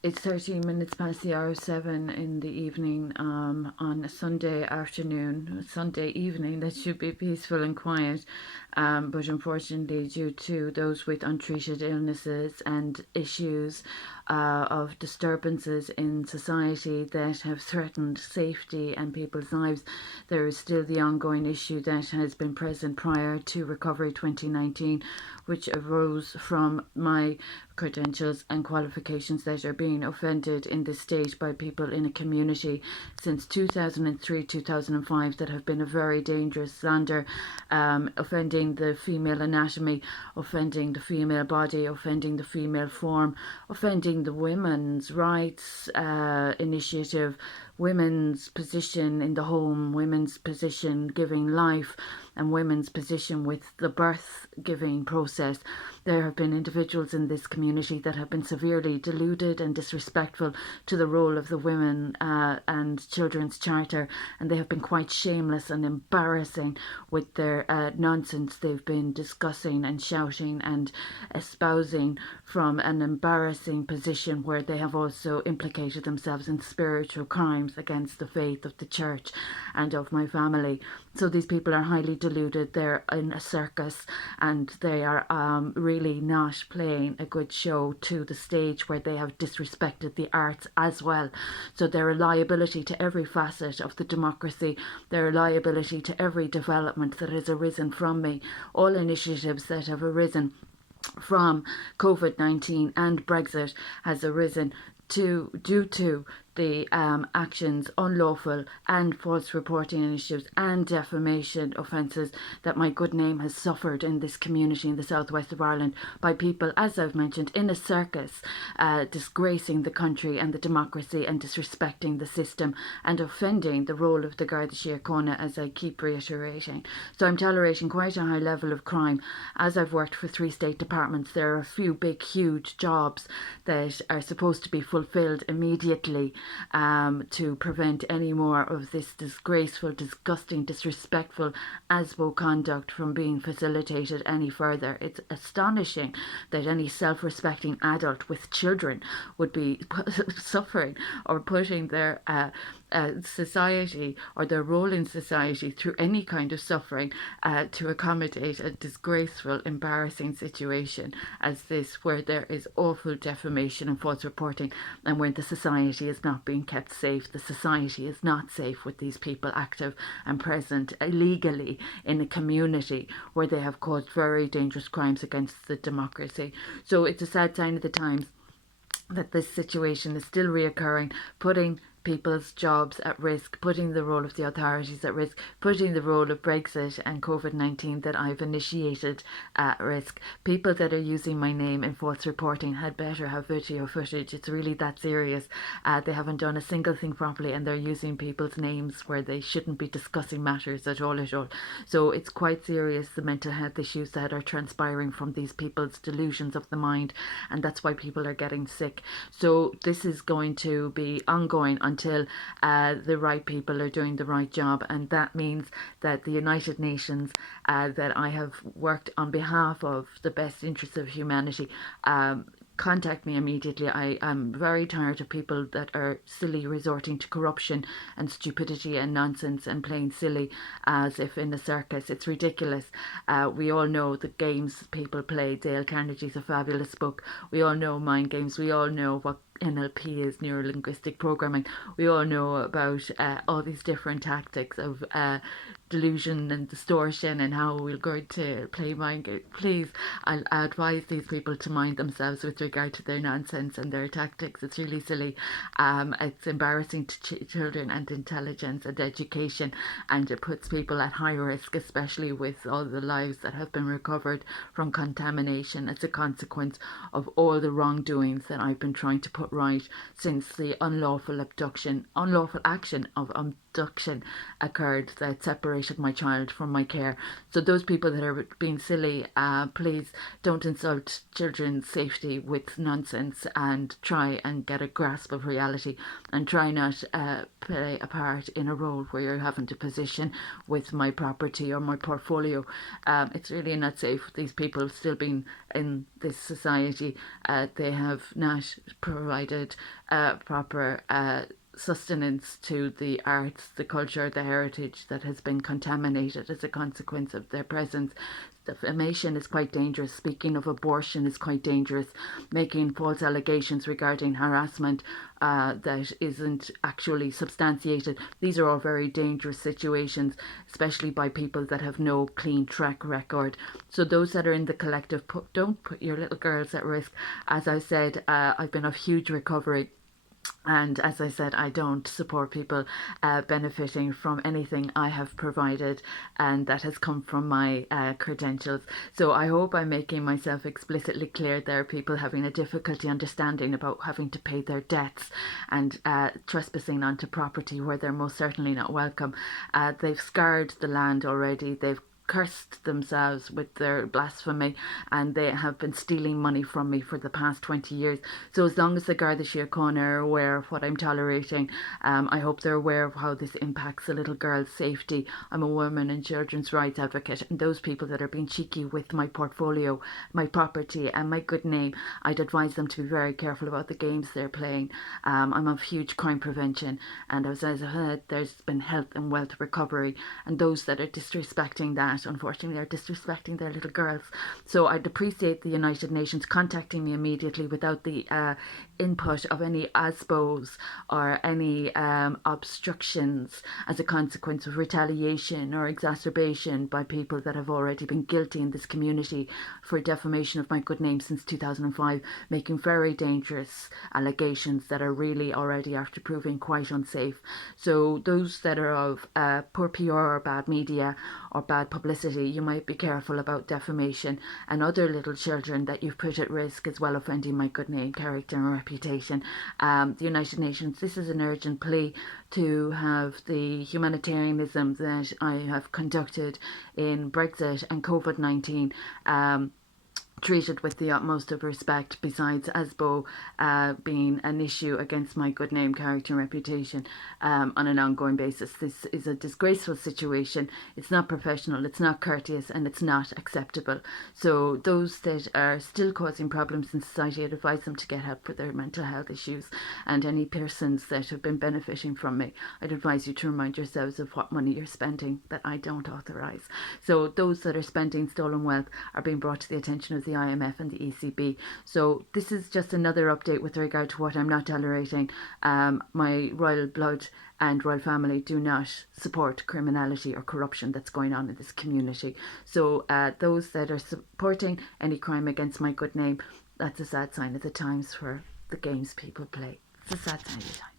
It's 13 minutes past the hour of 7 in the evening, on a Sunday afternoon, Sunday evening that should be peaceful and quiet. But unfortunately, due to those with untreated illnesses and issues of disturbances in society that have threatened safety and people's lives, there is still the ongoing issue that has been present prior to Recovery 2019, which arose from my credentials and qualifications that are being offended in this state by people in a community since 2003 2005 that have been a very dangerous slander, offending the female anatomy, offending the female body, offending the female form, offending the women's rights initiative, women's position in the home, women's position giving life, and women's position with the birth giving process. There have been individuals in this community that have been severely deluded and disrespectful to the role of the Women and Children's Charter, and they have been quite shameless and embarrassing with their nonsense they've been discussing and shouting and espousing from an embarrassing position where they have also implicated themselves in spiritual crimes against the faith of the church and of my family. So these people are highly deluded. They're in a circus and they are really not playing a good show to the stage where they have disrespected the arts as well. So they're a liability to every facet of the democracy. They're a liability to every development that has arisen from me. All initiatives that have arisen from COVID-19 and Brexit has arisen due to the actions, unlawful and false reporting initiatives and defamation offences that my good name has suffered in this community in the southwest of Ireland by people, as I've mentioned, in a circus, disgracing the country and the democracy and disrespecting the system and offending the role of the Garda Síochána, as I keep reiterating. So I'm tolerating quite a high level of crime. As I've worked for 3 state departments, there are a few big, huge jobs that are supposed to be fulfilled immediately to prevent any more of this disgraceful, disgusting, disrespectful ASBO conduct from being facilitated any further. It's astonishing that any self-respecting adult with children would be suffering or putting their society or their role in society through any kind of suffering to accommodate a disgraceful, embarrassing situation as this, where there is awful defamation and false reporting, and when the society is not being kept safe. The society is not safe with these people active and present illegally in a community where they have caused very dangerous crimes against the democracy. So it's a sad sign of the times that this situation is still reoccurring, putting people's jobs at risk, putting the role of the authorities at risk, putting the role of Brexit and COVID-19 that I've initiated at risk. People that are using my name in false reporting had better have video footage. It's really that serious. They haven't done a single thing properly and they're using people's names where they shouldn't be discussing matters at all at all. So it's quite serious, the mental health issues that are transpiring from these people's delusions of the mind, and that's why people are getting sick. So this is going to be ongoing until the right people are doing the right job, and that means that the United Nations, that I have worked on behalf of the best interests of humanity, contact me immediately. I am very tired of people that are silly resorting to corruption and stupidity and nonsense and playing silly as if in a circus. It's ridiculous. We all know the games people play. Dale Carnegie's a fabulous book. We all know mind games. We all know what NLP is, neuro linguistic programming. We all know about all these different tactics of delusion and distortion and how we're going to play mind games. Please, I advise these people to mind themselves with regard to their nonsense and their tactics. It's really silly. It's embarrassing to children and intelligence and education, and it puts people at high risk, especially with all the lives that have been recovered from contamination as a consequence of all the wrongdoings that I've been trying to put right since the unlawful action of abduction occurred that separated my child from my care. So those people that are being silly, please don't insult children's safety with nonsense, and try and get a grasp of reality, and try not play a part in a role where you're having to position with my property or my portfolio. It's really not safe. These people still being in this society, they have not provided proper sustenance to the arts, the culture, the heritage that has been contaminated as a consequence of their presence. Defamation is quite dangerous. Speaking of abortion is quite dangerous. Making false allegations regarding harassment that isn't actually substantiated. These are all very dangerous situations, especially by people that have no clean track record. So those that are in the collective, don't put your little girls at risk. As I said, I've been of huge recovery. And as I said, I don't support people benefiting from anything I have provided and that has come from my credentials. So I hope I'm making myself explicitly clear. There are people having a difficulty understanding about having to pay their debts and trespassing onto property where they're most certainly not welcome. They've scarred the land already. They've cursed themselves with their blasphemy, and they have been stealing money from me for the past 20 years. So as long as the Garda Síochána are aware of what I'm tolerating, I hope they're aware of how this impacts a little girl's safety. I'm a woman and children's rights advocate, and those people that are being cheeky with my portfolio, my property and my good name, I'd advise them to be very careful about the games they're playing. I'm of huge crime prevention, and as I said, there's been health and wealth recovery, and those that are disrespecting that, unfortunately, are disrespecting their little girls. So I'd appreciate the United Nations contacting me immediately without the input of any ASBOs or any obstructions as a consequence of retaliation or exacerbation by people that have already been guilty in this community for defamation of my good name since 2005, making very dangerous allegations that are really already after proving quite unsafe. So those that are of poor PR or bad media or bad publicity, you might be careful about defamation, and other little children that you've put at risk as well, offending my good name, character and reputation. The United Nations, this is an urgent plea to have the humanitarianism that I have conducted in Brexit and COVID-19 treated with the utmost of respect, besides ASBO being an issue against my good name, character and reputation on an ongoing basis. This is a disgraceful situation. It's not professional, it's not courteous, and it's not acceptable. So those that are still causing problems in society, I'd advise them to get help for their mental health issues. And any persons that have been benefiting from me, I'd advise you to remind yourselves of what money you're spending that I don't authorise. So those that are spending stolen wealth are being brought to the attention of the IMF and the ECB. So this is just another update with regard to what I'm not tolerating. My royal blood and royal family do not support criminality or corruption that's going on in this community. So those that are supporting any crime against my good name, that's a sad sign of the times for the games people play. It's a sad sign of the times.